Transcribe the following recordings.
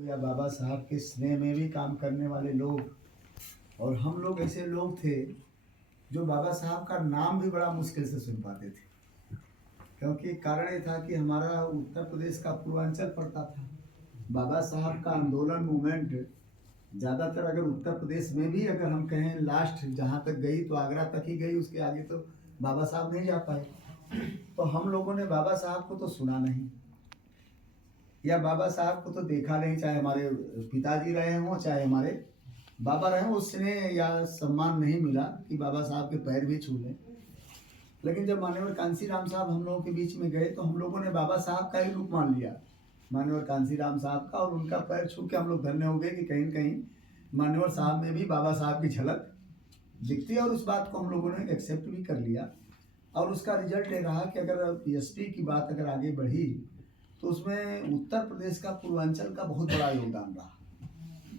या बाबा साहब के स्नेह में भी काम करने वाले लोग, और हम लोग ऐसे लोग थे जो बाबा साहब का नाम भी बड़ा मुश्किल से सुन पाते थे, क्योंकि कारण ये था कि हमारा उत्तर प्रदेश का पूर्वांचल पड़ता था। बाबा साहब का आंदोलन मूवमेंट ज़्यादातर अगर उत्तर प्रदेश में भी अगर हम कहें लास्ट जहाँ तक गई तो आगरा तक ही गई, उसके आगे तो बाबा साहब नहीं जा पाए। तो हम लोगों ने बाबा साहब को तो सुना नहीं या बाबा साहब को तो देखा नहीं, चाहे हमारे पिताजी रहे हों चाहे हमारे बाबा रहे हों, उसने या सम्मान नहीं मिला कि बाबा साहब के पैर भी छू लें। लेकिन जब मान्यवर कांसीराम साहब हम लोगों के बीच में गए तो हम लोगों ने बाबा साहब का ही रूप मान लिया, मान्यवर कांसीराम साहब का, और उनका पैर छू के हम लोग धन्य हो गए कि कहीं न कहीं मान्यवर साहब में भी बाबा साहब की झलक दिखती है। और उस बात को हम लोगों ने एक्सेप्ट भी कर लिया, और उसका रिजल्ट ये रहा कि अगर पीएचडी की बात अगर आगे बढ़ी तो उसमें उत्तर प्रदेश का पूर्वांचल का बहुत बड़ा योगदान रहा।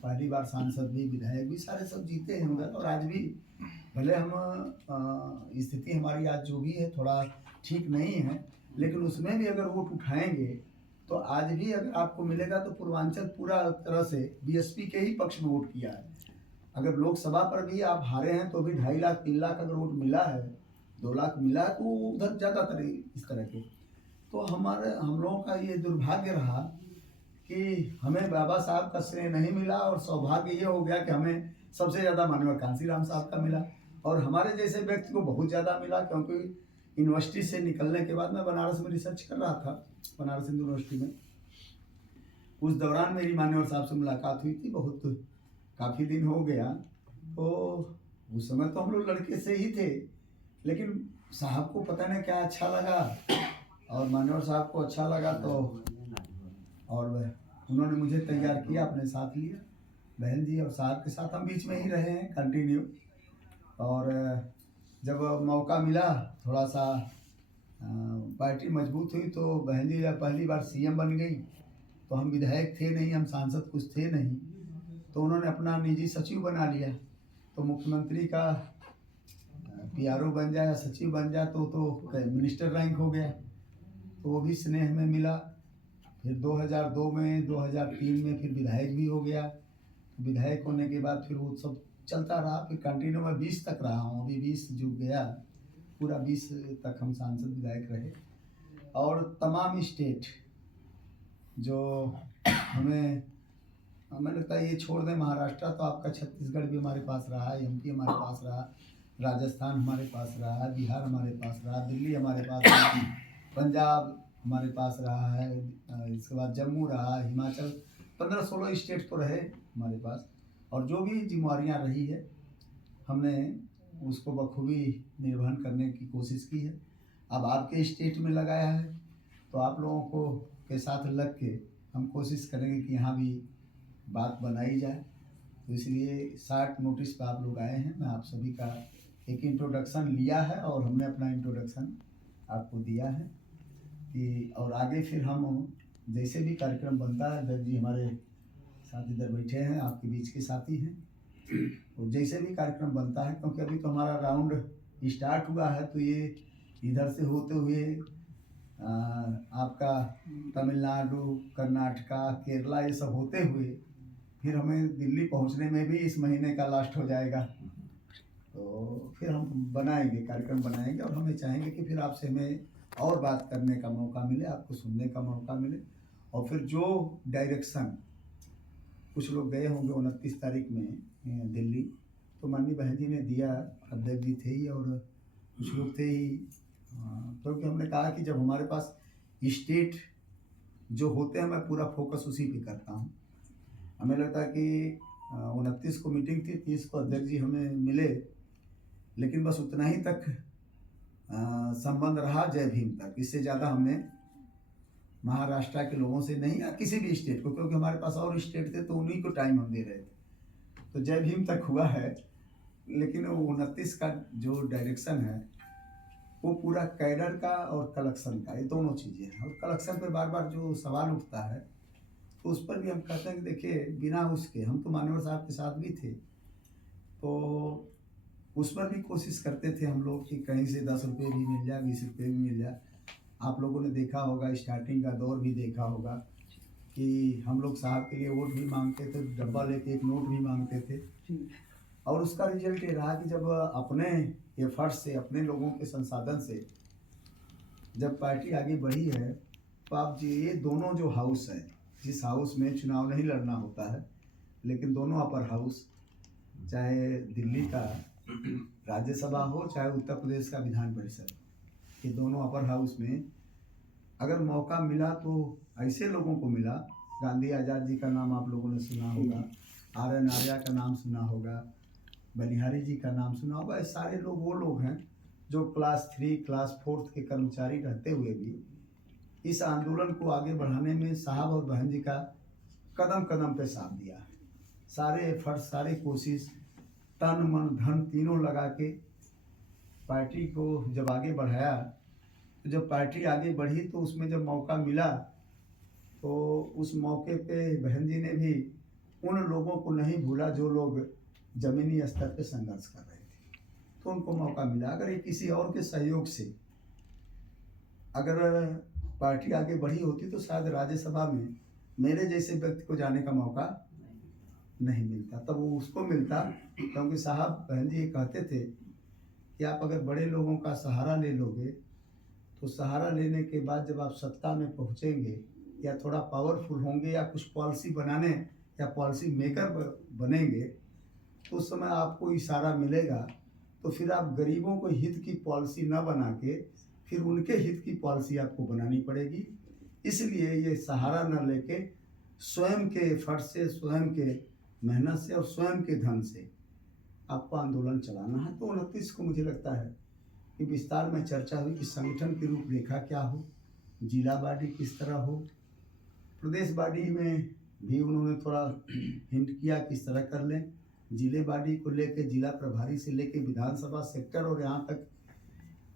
पहली बार सांसद भी, विधायक भी, सारे सब जीते हैं उधर। और आज भी भले हम स्थिति हमारी आज जो भी है थोड़ा ठीक नहीं है, लेकिन उसमें भी अगर वोट उठाएंगे तो आज भी अगर आपको मिलेगा तो पूर्वांचल पूरा तरह से बीएसपी के ही पक्ष में वोट किया है। अगर लोकसभा पर भी आप हारे हैं तो भी 2.5 लाख 3 लाख अगर वोट मिला है, 2 लाख मिला है, तो उधर ज़्यादातर इस तरह के। तो हम लोगों का ये दुर्भाग्य रहा कि हमें बाबा साहब का श्रेय नहीं मिला, और सौभाग्य ये हो गया कि हमें सबसे ज़्यादा माननीय कांसीराम साहब का मिला, और हमारे जैसे व्यक्ति को बहुत ज़्यादा मिला। क्योंकि यूनिवर्सिटी से निकलने के बाद मैं बनारस में रिसर्च कर रहा था, बनारस हिंदू यूनिवर्सिटी में। उस दौरान मेरी मान्यवर साहब से मुलाकात हुई थी, बहुत काफ़ी दिन हो गया। तो उस समय तो हम लोग लड़के से ही थे, लेकिन साहब को पता नहीं क्या अच्छा लगा, और मान्यवर साहब को अच्छा लगा, तो और उन्होंने मुझे तैयार किया, अपने साथ लिया। बहन जी और साहब के साथ हम बीच में ही रहे हैं कंटिन्यू। और जब मौका मिला, थोड़ा सा पार्टी मजबूत हुई, तो बहन जी जब पहली बार सीएम बन गई, तो हम विधायक थे नहीं, हम सांसद कुछ थे नहीं, तो उन्होंने अपना निजी सचिव बना लिया। तो मुख्यमंत्री का पीआरओ बन जाए या सचिव बन जाए तो मिनिस्टर रैंक हो गया, तो वो भी स्नेह में मिला। फिर 2002 में, 2003 में फिर विधायक भी हो गया। विधायक होने के बाद फिर वो सब चलता रहा, फिर कंटिन्यू में 20 तक रहा हूँ। अभी 20 जो गया, पूरा 20 तक हम सांसद विधायक रहे। और तमाम स्टेट जो हमें लगता है ये छोड़ दें महाराष्ट्र, तो आपका छत्तीसगढ़ भी हमारे पास रहा, एमपी हमारे पास रहा, राजस्थान हमारे पास रहा, बिहार हमारे पास रहा, दिल्ली हमारे पास रहा, पंजाब हमारे पास रहा है, इसके बाद जम्मू रहा, हिमाचल, 15-16 स्टेट तो रहे हमारे पास। और जो भी जिम्मेवारियाँ रही है हमने उसको बखूबी निर्वहन करने की कोशिश की है। अब आपके स्टेट में लगाया है तो आप लोगों को के साथ लग के हम कोशिश करेंगे कि यहाँ भी बात बनाई जाए। तो इसलिए 60 नोटिस पर आप लोग आए हैं। मैं आप सभी का एक इंट्रोडक्शन लिया है, और हमने अपना इंट्रोडक्शन आपको दिया है कि और आगे फिर हम जैसे भी कार्यक्रम बनता है, दत्त जी हमारे साथ इधर बैठे हैं, आपके बीच के साथी हैं, तो जैसे भी कार्यक्रम बनता है, क्योंकि अभी तो हमारा राउंड स्टार्ट हुआ है, तो ये इधर से होते हुए आपका तमिलनाडु, कर्नाटका, केरला, ये सब होते हुए फिर हमें दिल्ली पहुंचने में भी इस महीने का लास्ट हो जाएगा। तो फिर हम बनाएंगे, कार्यक्रम बनाएंगे, और हमें चाहेंगे कि फिर आपसे हमें और बात करने का मौका मिले, आपको सुनने का मौका मिले। और फिर जो डायरेक्शन कुछ लोग गए होंगे 29 तारीख में दिल्ली, तो माननीय बहन जी ने दिया, अध्यक्ष जी थे ही और कुछ लोग थे ही, क्योंकि हमने कहा कि जब हमारे पास स्टेट जो होते हैं, मैं पूरा फोकस उसी पे करता हूँ। हमें लगता है कि 29 को मीटिंग थी, 30 को अध्यक्ष जी हमें मिले, लेकिन बस उतना ही तक संबंध रहा, जय भीम तक। इससे ज़्यादा हमने महाराष्ट्र के लोगों से नहीं, या किसी भी स्टेट को, क्योंकि हमारे पास और स्टेट थे तो उन्हीं को टाइम हम दे रहे थे, तो जय भीम तक हुआ है। लेकिन वो 29 का जो डायरेक्शन है वो पूरा कैडर का और कलेक्शन का, ये दोनों चीज़ें हैं। और कलेक्शन पे बार बार जो सवाल उठता है, तो उस पर भी हम कहते हैं कि देखिए, बिना उसके हम तो मान्यवर साहब के साथ भी थे, तो उस पर भी कोशिश करते थे हम लोग कि कहीं से 10 रुपये भी मिल जाए, 20 रुपये भी मिल जाए। आप लोगों ने देखा होगा, स्टार्टिंग का दौर भी देखा होगा कि हम लोग साहब के लिए वोट भी मांगते थे, डब्बा लेके एक नोट भी मांगते थे। और उसका रिजल्ट ये रहा कि जब अपने एफर्ट से, अपने लोगों के संसाधन से जब पार्टी आगे बढ़ी है, तो आप जी ये दोनों जो हाउस है, जिस हाउस में चुनाव नहीं लड़ना होता है, लेकिन दोनों अपर हाउस, चाहे दिल्ली का राज्यसभा हो, चाहे उत्तर प्रदेश का विधान परिषद, ये दोनों अपर हाउस में अगर मौका मिला तो ऐसे लोगों को मिला। गांधी आज़ाद जी का नाम आप लोगों ने सुना होगा, आर.एन. आर्या का नाम सुना होगा, बलिहारी जी का नाम सुना होगा। ये सारे लोग वो लोग हैं जो क्लास 3, क्लास 4 के कर्मचारी रहते हुए भी इस आंदोलन को आगे बढ़ाने में साहब और बहन जी का कदम कदम पे साथ दिया है। सारे एफर्ट, सारे कोशिश, तन मन धन तीनों लगा के पार्टी को जब आगे बढ़ाया, तो जब पार्टी आगे बढ़ी तो उसमें जब मौका मिला तो उस मौके पे बहन जी ने भी उन लोगों को नहीं भूला जो लोग ज़मीनी स्तर पे संघर्ष कर रहे थे, तो उनको मौका मिला। अगर ये किसी और के सहयोग से अगर पार्टी आगे बढ़ी होती तो शायद राज्यसभा में मेरे जैसे व्यक्ति को जाने का मौका नहीं मिलता, तब वो उसको मिलता। क्योंकि साहब बहन जी ये कहते थे कि आप अगर बड़े लोगों का सहारा ले लोगे तो सहारा लेने के बाद जब आप सत्ता में पहुंचेंगे या थोड़ा पावरफुल होंगे या कुछ पॉलिसी बनाने या पॉलिसी मेकर बनेंगे, तो उस समय आपको इशारा मिलेगा, तो फिर आप गरीबों को हित की पॉलिसी न बना के फिर उनके हित की पॉलिसी आपको बनानी पड़ेगी। इसलिए ये सहारा न लेके स्वयं के एफर्ट से, स्वयं के मेहनत से और स्वयं के धन से आपको आंदोलन चलाना है। तो 29 को मुझे लगता है कि विस्तार में चर्चा हुई कि संगठन की रूपरेखा क्या हो, जिला बॉडी किस तरह हो, प्रदेश बॉडी में भी उन्होंने थोड़ा हिंट किया किस तरह कर लें, जिले बॉडी को लेके जिला प्रभारी से लेके विधानसभा सेक्टर और यहाँ तक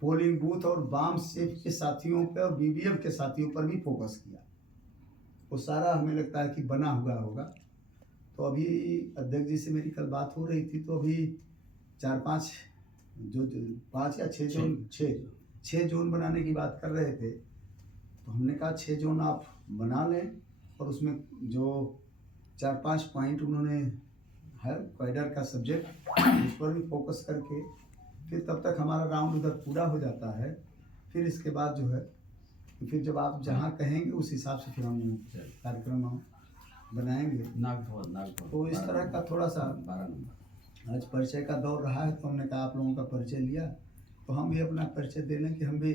पोलिंग बूथ और बाम सेफ के साथियों पर और बीबीएफ के साथियों पर भी फोकस किया। वो सारा हमें लगता है कि बना हुआ होगा। तो अभी अध्यक्ष जी से मेरी कल बात हो रही थी, तो अभी 4-5 जो 5 या 6 जोन 6 जोन बनाने की बात कर रहे थे। तो हमने कहा 6 जोन आप बना लें और उसमें जो 4-5 पॉइंट उन्होंने है कैडर का सब्जेक्ट, उस पर भी फोकस करके फिर तब तक हमारा राउंड उधर पूरा हो जाता है। फिर इसके बाद जो है फिर जब आप जहाँ कहेंगे उस हिसाब से फिर हम कार्यक्रम हम बनाएंगे। तो इस तरह का थोड़ा सा आज परिचय का दौर रहा है, तो हमने कहा आप लोगों का परिचय लिया तो हम भी अपना परिचय दे लें कि हम भी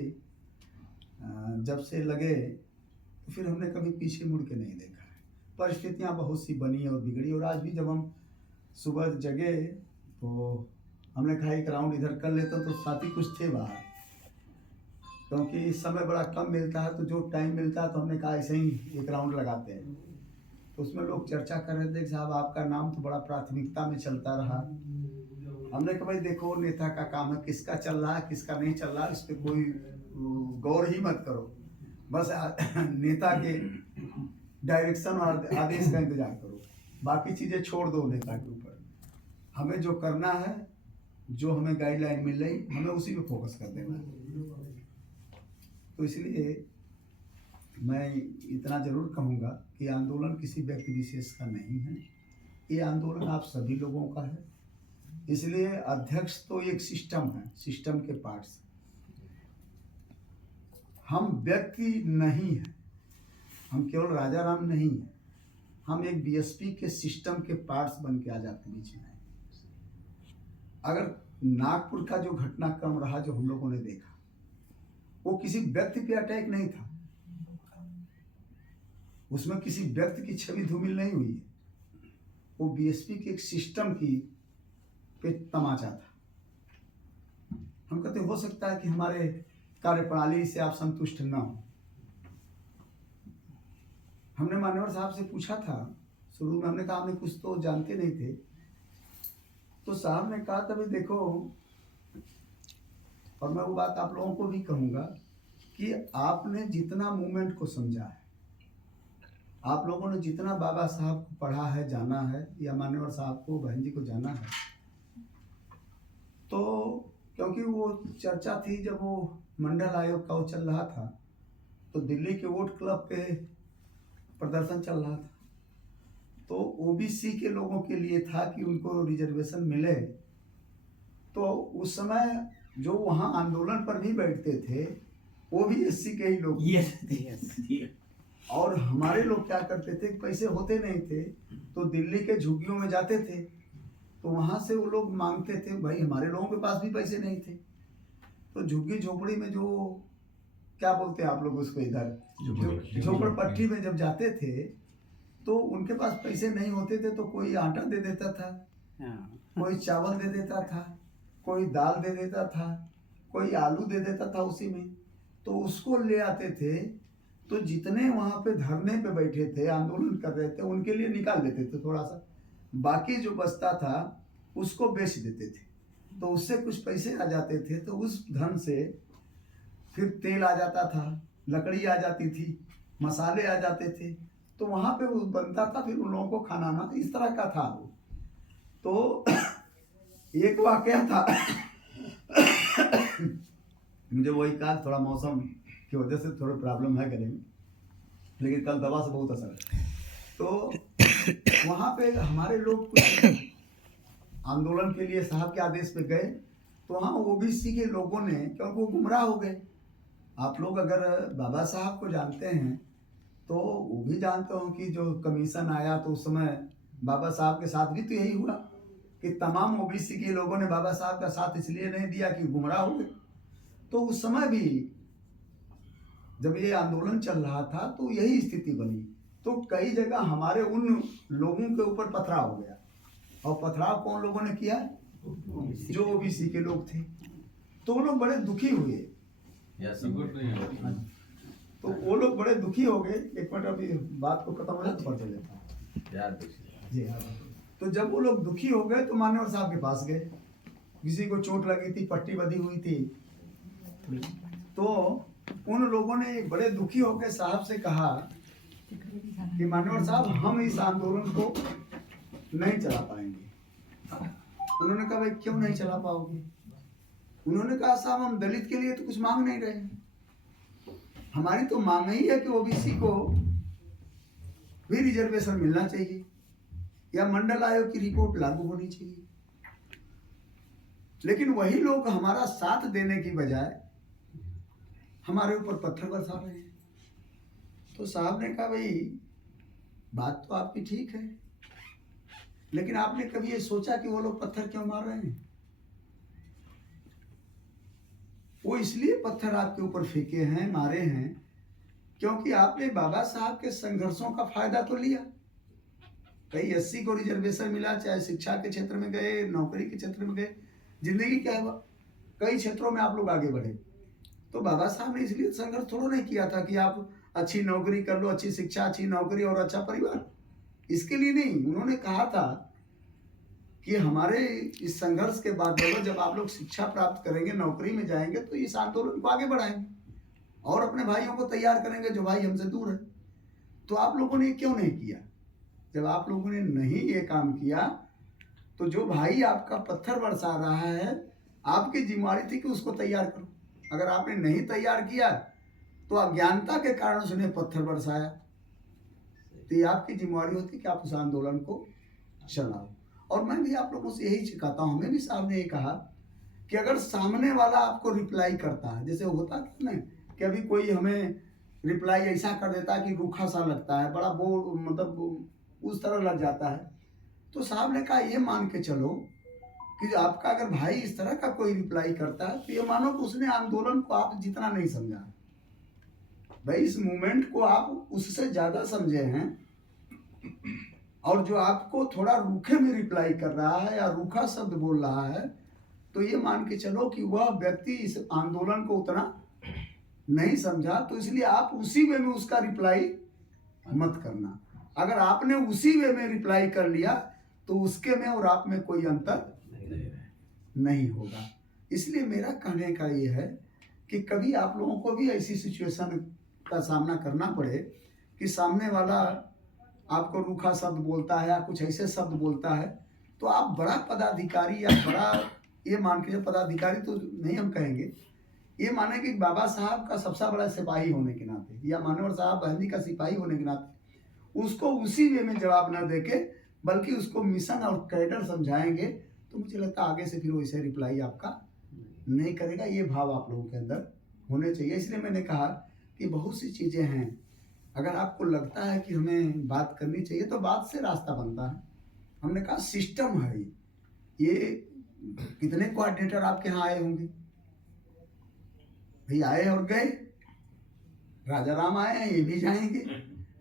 जब से लगे तो फिर हमने कभी पीछे मुड़ के नहीं देखा है। परिस्थितियाँ बहुत सी बनी और बिगड़ी, और आज भी जब हम सुबह जगे तो हमने कहा एक राउंड इधर कर लेते, तो साथी कुछ थे बाहर, क्योंकि इस समय बड़ा कम मिलता है, तो जो टाइम मिलता है तो हमने कहा ऐसे ही एक राउंड लगाते हैं। तो उसमें लोग चर्चा कर रहे थे साहब आपका नाम तो बड़ा प्राथमिकता में चलता रहा। हमने कहा भाई देखो नेता का काम है, किसका चल रहा है किसका नहीं चल रहा, इस पर कोई गौर ही मत करो, बस नेता के डायरेक्शन और आदेश का इंतजार करो, बाकी चीज़ें छोड़ दो नेता के ऊपर। हमें जो करना है, जो हमें गाइडलाइन मिल रही, हमें उसी पे फोकस कर देना। तो इसलिए मैं इतना जरूर कहूँगा कि आंदोलन किसी व्यक्ति विशेष का नहीं है, ये आंदोलन आप सभी लोगों का है। इसलिए अध्यक्ष तो एक सिस्टम है, सिस्टम के पार्ट्स, हम व्यक्ति नहीं हैं, हम केवल राजा राम नहीं हैं, हम एक बीएसपी के सिस्टम के पार्ट्स बन के आज आपके बीच में आए। अगर नागपुर का जो घटनाक्रम रहा जो हम लोगों ने देखा, वो किसी व्यक्ति पे अटैक नहीं था, उसमें किसी व्यक्ति की छवि धूमिल नहीं हुई है, वो बीएसपी के एक सिस्टम की पे तमाचा था। हम कहते हो सकता है कि हमारे कार्यप्रणाली से आप संतुष्ट ना हो। हमने मान्यवर साहब से पूछा था शुरू में, हमने कहा आपने कुछ तो जानते नहीं थे, तो साहब ने कहा तभी देखो, और मैं वो बात आप लोगों को भी कहूँगा कि आपने जितना मूवमेंट को समझा है, आप लोगों ने जितना बाबा साहब को पढ़ा है, जाना है, या मान्यवर साहब को, बहन जी को जाना है, तो क्योंकि वो चर्चा थी जब वो मंडल आयोग का वो चल रहा था, तो दिल्ली के वोट क्लब पे प्रदर्शन चल रहा था, तो ओबीसी के लोगों के लिए था कि उनको रिजर्वेशन मिले। तो उस समय जो वहाँ आंदोलन पर भी बैठते थे वो भी एससी के ही लोग थे। और हमारे लोग क्या करते थे, पैसे होते नहीं थे तो दिल्ली के झुग्गियों में जाते थे, तो वहाँ से वो लोग मांगते थे, भाई हमारे लोगों के पास भी पैसे नहीं थे, तो झुग्गी झोपड़ी में जो क्या बोलते हैं आप लोग उसको, इधर झोपड़पट्टी में जब जाते थे तो उनके पास पैसे नहीं होते थे, तो कोई आटा दे देता था, कोई चावल दे देता था, कोई दाल दे देता था, कोई आलू दे देता था उसी में, तो उसको ले आते थे। तो जितने वहाँ पे धरने पे बैठे थे, आंदोलन कर रहे थे, उनके लिए निकाल देते थे थोड़ा सा, बाकी जो बचता था उसको बेच देते थे, तो उससे कुछ पैसे आ जाते थे, तो उस धन से फिर तेल आ जाता था, लकड़ी आ जाती थी, मसाले आ जाते थे, तो वहाँ पे वो बनता था, फिर उन लोगों को खाना ना, इस तरह का था वो। तो एक वाकया था मुझे वही कहा, थोड़ा मौसम की वजह से थोड़ा प्रॉब्लम है गले में, लेकिन कल दवा से बहुत असर है। तो वहाँ पे हमारे लोग कुछ आंदोलन के लिए साहब के आदेश पे गए, तो वहाँ ओबीसी के लोगों ने, क्योंकि वो गुमराह हो गए। आप लोग अगर बाबा साहब को जानते हैं तो वो भी जानते हो कि जो कमीशन आया तो उस समय बाबा साहब के साथ भी तो यही हुआ कि तमाम ओबीसी के लोगों ने बाबा साहब का साथ इसलिए नहीं दिया कि गुमराह हो गए। तो उस समय भी जब ये आंदोलन चल रहा था तो यही स्थिति बनी, तो कई जगह हमारे उन लोगों के ऊपर पथराव हो गया। और पथराव कौन लोगों ने किया? जो ओबीसी के लोग थे। तो वो लोग बड़े दुखी हुए, तो वो लोग बड़े दुखी हो गए। एक मिनट, अभी बात को खत्म हो जाए तो पढ़ लेता हूँ जी। हाँ, तो जब वो लोग दुखी हो गए तो मान्यवर साहब के पास गए। किसी को चोट लगी थी, पट्टी बंधी हुई थी, तो उन लोगों ने बड़े दुखी होकर साहब से कहा कि मान्यवर साहब, हम इस आंदोलन को नहीं चला पाएंगे। उन्होंने कहा, भाई क्यों नहीं चला पाओगे? उन्होंने कहा, साहब हम दलित के लिए तो कुछ मांग नहीं रहे, हमारी तो मांग ही है कि ओबीसी को भी रिजर्वेशन मिलना चाहिए या मंडल आयोग की रिपोर्ट लागू होनी चाहिए। लेकिन वही लोग हमारा साथ देने की बजाय हमारे ऊपर पत्थर बरसा रहे हैं। तो साहब ने कहा, भाई बात तो आपकी ठीक है, लेकिन आपने कभी ये सोचा कि वो लोग पत्थर क्यों मार रहे हैं? वो इसलिए पत्थर आपके ऊपर फेंके हैं, मारे हैं, क्योंकि आपने बाबा साहब के संघर्षों का फायदा तो लिया। कई एससी को रिजर्वेशन मिला, चाहे शिक्षा के क्षेत्र में गए, नौकरी के क्षेत्र में गए, जिंदगी क्या हुआ, कई क्षेत्रों में आप लोग आगे बढ़े। तो बाबा साहब ने इसलिए संघर्ष थोड़ा नहीं किया था कि आप अच्छी नौकरी कर लो, अच्छी शिक्षा, अच्छी नौकरी और अच्छा परिवार, इसके लिए नहीं। उन्होंने कहा था कि हमारे इस संघर्ष के बाद जब आप लोग शिक्षा प्राप्त करेंगे, नौकरी में जाएंगे, तो इस आंदोलन को आगे बढ़ाएंगे और अपने भाइयों को तैयार करेंगे जो भाई हमसे दूर है। तो आप लोगों ने क्यों नहीं किया? जब आप लोगों ने नहीं ये काम किया तो जो भाई आपका पत्थर बरसा रहा है, आपकी जिम्मेदारी थी कि उसको तैयार करो। अगर आपने नहीं तैयार किया तो अज्ञानता के कारण उसने पत्थर बरसाया, तो ये आपकी जिम्मेदारी होती कि आप उस आंदोलन को चलाओ। और मैं भी आप लोगों से यही सिखाता हूँ। हमें भी साहब ने ये कहा कि अगर सामने वाला आपको रिप्लाई करता है, जैसे होता है ना कि अभी कोई हमें रिप्लाई ऐसा कर देता है कि रूखा सा लगता है, बड़ा बोल, मतलब उस तरह लग जाता है, तो साहब ने कहा ये मान के चलो कि आपका अगर भाई इस तरह का कोई रिप्लाई करता है तो ये मानो कि उसने आंदोलन को आप जितना नहीं समझा, भाई इस मूवमेंट को आप उससे ज्यादा समझे हैं, और जो आपको थोड़ा रूखे में रिप्लाई कर रहा है या रूखा शब्द बोल रहा है, तो ये मान के चलो कि वह व्यक्ति इस आंदोलन को उतना नहीं समझा, तो इसलिए आप उसी वे में उसका रिप्लाई मत करना। अगर आपने उसी वे में रिप्लाई कर लिया तो उसके में और आप में कोई अंतर नहीं होगा। इसलिए मेरा कहने का ये है कि कभी आप लोगों को भी ऐसी सिचुएशन का सामना करना पड़े कि सामने वाला आपको रूखा शब्द बोलता है या कुछ ऐसे शब्द बोलता है, तो आप बड़ा पदाधिकारी या बड़ा ये मान के, पदाधिकारी तो नहीं हम कहेंगे, ये माने कि बाबा साहब का सबसे बड़ा सिपाही होने के नाते या मानवर साहब बहनी का सिपाही होने के नाते उसको उसी वे में जवाब ना देके बल्कि उसको मिशन और कैडर समझाएंगे तो मुझे लगता है आगे से फिर वैसे रिप्लाई आपका नहीं करेगा। ये भाव आप लोगों के अंदर होने चाहिए। इसलिए मैंने कहा कि बहुत सी चीज़ें हैं, अगर आपको लगता है कि हमें बात करनी चाहिए तो बात से रास्ता बनता है। हमने कहा सिस्टम है ये कितने कोऑर्डिनेटर आपके यहाँ आए होंगे भाई, आए और गए, राजा राम आए हैं ये भी जाएंगे,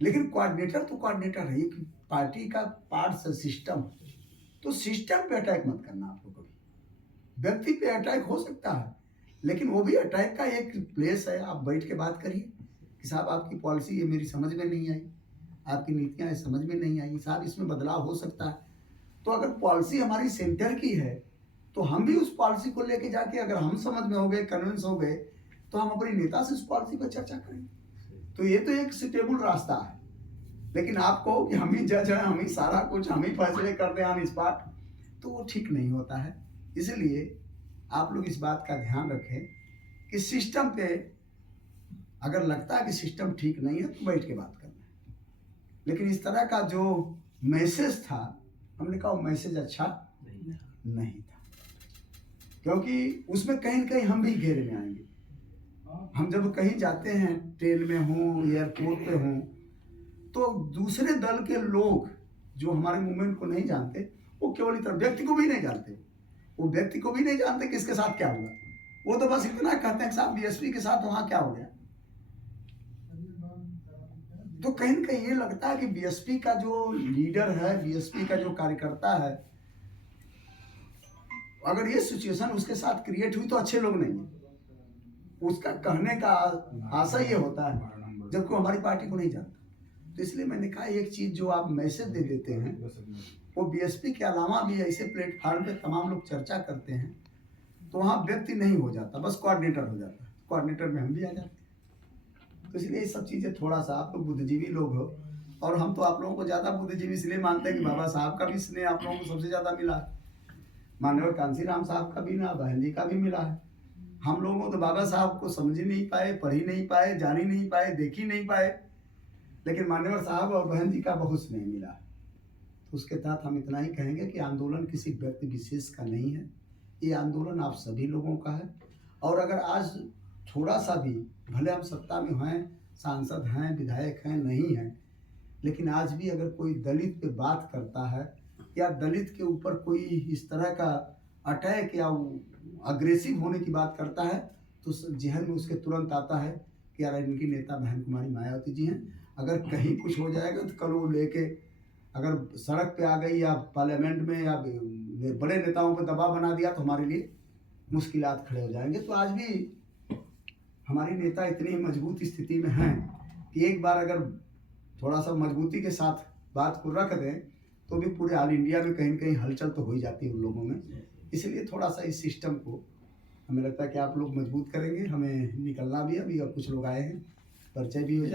लेकिन कोऑर्डिनेटर तो कोऑर्डिनेटर है, एक पार्टी का पार्ट है सिस्टम। तो सिस्टम पे अटैक मत करना। आपको कभी व्यक्ति पे अटैक हो सकता है, लेकिन वो भी अटैक का एक प्लेस है। आप बैठ के बात करिए कि साहब आपकी पॉलिसी ये मेरी समझ में नहीं आई, आपकी नीतियाँ समझ में नहीं आई साहब, इसमें बदलाव हो सकता है। तो अगर पॉलिसी हमारी सेंटर की है तो हम भी उस पॉलिसी को लेके जाके अगर हम समझ में हो गए, कन्विंस हो गए, तो हम अपने नेता से उस पॉलिसी पर चर्चा करेंगे। तो ये तो एक सुटेबल रास्ता है। लेकिन आप कहो कि हम ही जज हैं, हम ही सारा कुछ, हम ही फैसले करते हैं ऑन स्पॉट, तो वो ठीक नहीं होता है। इसलिए आप लोग इस बात का ध्यान रखें कि सिस्टम पे अगर लगता है कि सिस्टम ठीक नहीं है तो बैठ के बात करना है। लेकिन इस तरह का जो मैसेज था, हमने कहा वो मैसेज अच्छा नहीं था, क्योंकि उसमें कहीं न कहीं हम भी घेरे में आएंगे। हम जब कहीं जाते हैं, ट्रेन में हों, एयरपोर्ट पे हों, तो दूसरे दल के लोग जो हमारे मूवमेंट को नहीं जानते, वो केवल इतना व्यक्ति को भी नहीं जानते, वो व्यक्ति को भी नहीं जानते कि इसके साथ क्या हुआ। वो तो बस इतना कहते हैं कि साहब बीएसपी के साथ वहाँ क्या हो गया। तो कहीं न कहीं ये लगता है कि बीएसपी का जो लीडर है, बीएसपी का जो कार्यकर्ता है, अगर ये सिचुएशन उसके साथ क्रिएट हुई तो अच्छे लोग नहीं है। उसका कहने का आशा ये होता है जबकि हमारी पार्टी को नहीं जानता। तो इसलिए मैंने कहा एक चीज जो आप मैसेज दे देते हैं, वो बीएसपी के अलावा भी ऐसे प्लेटफॉर्म पे तमाम लोग चर्चा करते हैं, तो वहाँ व्यक्ति नहीं हो जाता, बस कोऑर्डिनेटर हो जाता है। कोऑर्डिनेटर में हम भी आ जाते हैं। तो इसलिए ये सब चीज़ें थोड़ा सा, आप लोग बुद्धिजीवी लोग हो और हम तो आप लोगों को ज़्यादा बुद्धिजीवी इसलिए मानते हैं कि बाबा साहब का भी स्नेह आप लोगों को सबसे ज़्यादा मिला है, माननीय कांसी राम साहब का भी ना, बहन जी का भी मिला है। हम लोगों को तो बाबा साहब को समझ ही नहीं पाए, पढ़ ही नहीं पाए, जान ही नहीं पाए, देख ही नहीं पाए, लेकिन मान्यवर साहब और बहन जी का बहुत स्नेह मिला। तो उसके तहत हम इतना ही कहेंगे कि आंदोलन किसी व्यक्ति विशेष का नहीं है, ये आंदोलन आप सभी लोगों का है। और अगर आज थोड़ा सा भी, भले हम सत्ता में हैं, सांसद हैं, विधायक हैं, नहीं हैं, लेकिन आज भी अगर कोई दलित पे बात करता है या दलित के ऊपर कोई इस तरह का अटैक या अग्रेसिव होने की बात करता है, तो जहन में उसके तुरंत आता है कि यार इनकी नेता बहन कुमारी मायावती जी हैं, अगर कहीं कुछ हो जाएगा तो कल वो लेके अगर सड़क पे आ गई या पार्लियामेंट में या बड़े नेताओं पर दबाव बना दिया तो हमारे लिए मुश्किलात खड़े हो जाएंगे। तो आज भी हमारी नेता इतनी मजबूत स्थिति में हैं कि एक बार अगर थोड़ा सा मजबूती के साथ बात को रख दें तो भी पूरे ऑल इंडिया में कहीं न कहीं हलचल तो हो ही जाती है उन लोगों में। इसलिए थोड़ा सा इस सिस्टम को हमें लगता है कि आप लोग मजबूत करेंगे। हमें निकलना भी, अभी और कुछ लोग आए हैं, परिचय भी हो जाए।